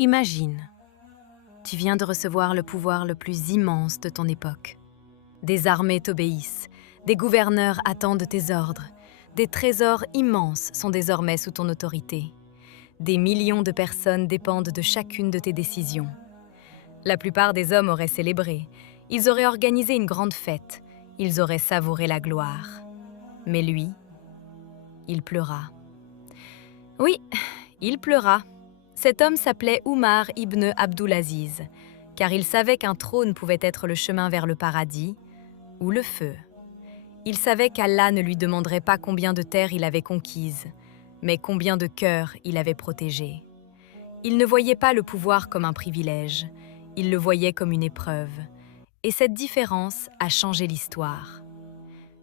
Imagine, tu viens de recevoir le pouvoir le plus immense de ton époque. Des armées t'obéissent, des gouverneurs attendent tes ordres, des trésors immenses sont désormais sous ton autorité. Des millions de personnes dépendent de chacune de tes décisions. La plupart des hommes auraient célébré, ils auraient organisé une grande fête, ils auraient savouré la gloire. Mais lui, il pleura. Oui, il pleura. Cet homme s'appelait Oumar ibn Abdulaziz, car il savait qu'un trône pouvait être le chemin vers le paradis ou le feu. Il savait qu'Allah ne lui demanderait pas combien de terres il avait conquises, mais combien de cœurs il avait protégés. Il ne voyait pas le pouvoir comme un privilège, il le voyait comme une épreuve. Et cette différence a changé l'histoire.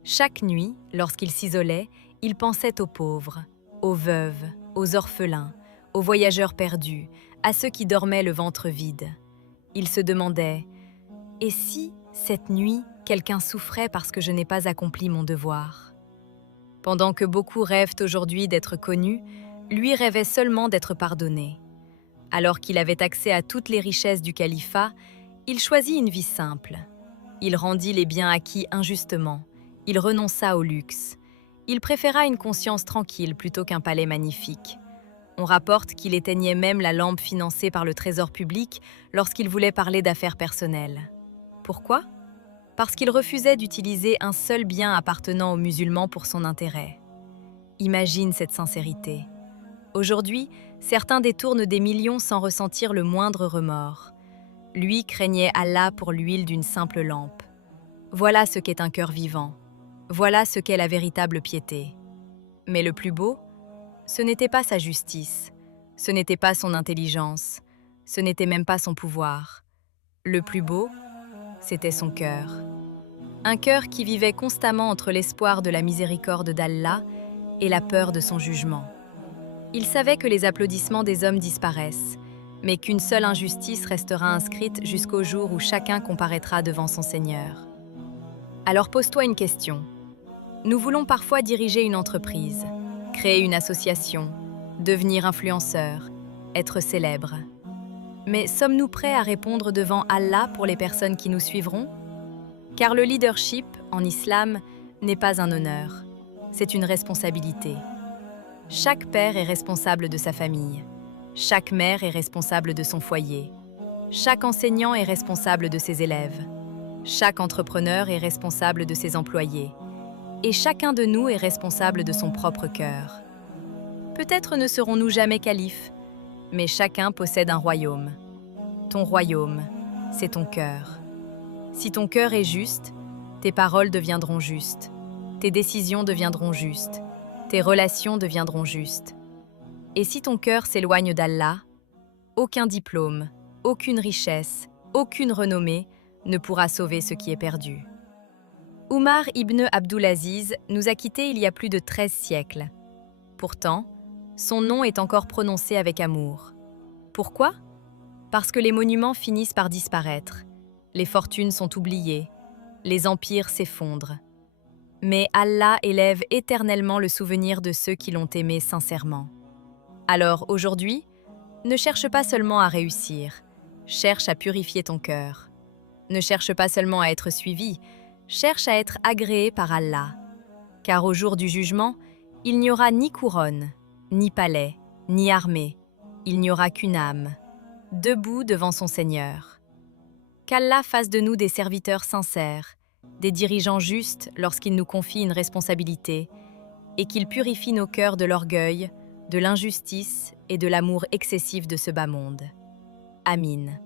Chaque nuit, lorsqu'il s'isolait, il pensait aux pauvres, aux veuves, aux orphelins, aux voyageurs perdus, à ceux qui dormaient le ventre vide. Il se demandait « Et si, cette nuit, quelqu'un souffrait parce que je n'ai pas accompli mon devoir ?» Pendant que beaucoup rêvent aujourd'hui d'être connus, lui rêvait seulement d'être pardonné. Alors qu'il avait accès à toutes les richesses du califat, il choisit une vie simple. Il rendit les biens acquis injustement. Il renonça au luxe. Il préféra une conscience tranquille plutôt qu'un palais magnifique. On rapporte qu'il éteignait même la lampe financée par le trésor public lorsqu'il voulait parler d'affaires personnelles. Pourquoi? Parce qu'il refusait d'utiliser un seul bien appartenant aux musulmans pour son intérêt. Imagine cette sincérité. Aujourd'hui, certains détournent des millions sans ressentir le moindre remords. Lui craignait Allah pour l'huile d'une simple lampe. Voilà ce qu'est un cœur vivant. Voilà ce qu'est la véritable piété. Mais le plus beau, ce n'était pas sa justice, ce n'était pas son intelligence, ce n'était même pas son pouvoir. Le plus beau, c'était son cœur. Un cœur qui vivait constamment entre l'espoir de la miséricorde d'Allah et la peur de son jugement. Il savait que les applaudissements des hommes disparaissent, mais qu'une seule injustice restera inscrite jusqu'au jour où chacun comparaîtra devant son Seigneur. Alors pose-toi une question. Nous voulons parfois diriger une entreprise, créer une association, devenir influenceur, être célèbre. Mais sommes-nous prêts à répondre devant Allah pour les personnes qui nous suivront? Car le leadership, en islam, n'est pas un honneur, c'est une responsabilité. Chaque père est responsable de sa famille. Chaque mère est responsable de son foyer. Chaque enseignant est responsable de ses élèves. Chaque entrepreneur est responsable de ses employés. Et chacun de nous est responsable de son propre cœur. Peut-être ne serons-nous jamais califes, mais chacun possède un royaume. Ton royaume, c'est ton cœur. Si ton cœur est juste, tes paroles deviendront justes, tes décisions deviendront justes, tes relations deviendront justes. Et si ton cœur s'éloigne d'Allah, aucun diplôme, aucune richesse, aucune renommée ne pourra sauver ce qui est perdu. Oumar ibn Abdulaziz nous a quittés il y a plus de 13 siècles. Pourtant, son nom est encore prononcé avec amour. Pourquoi? Parce que les monuments finissent par disparaître, les fortunes sont oubliées, les empires s'effondrent. Mais Allah élève éternellement le souvenir de ceux qui l'ont aimé sincèrement. Alors aujourd'hui, ne cherche pas seulement à réussir, cherche à purifier ton cœur. Ne cherche pas seulement à être suivi, cherche à être agréé par Allah. Car au jour du jugement, il n'y aura ni couronne, ni palais, ni armée, il n'y aura qu'une âme, debout devant son Seigneur. Qu'Allah fasse de nous des serviteurs sincères, des dirigeants justes lorsqu'il nous confie une responsabilité, et qu'il purifie nos cœurs de l'orgueil, de l'injustice et de l'amour excessif de ce bas monde. Amin.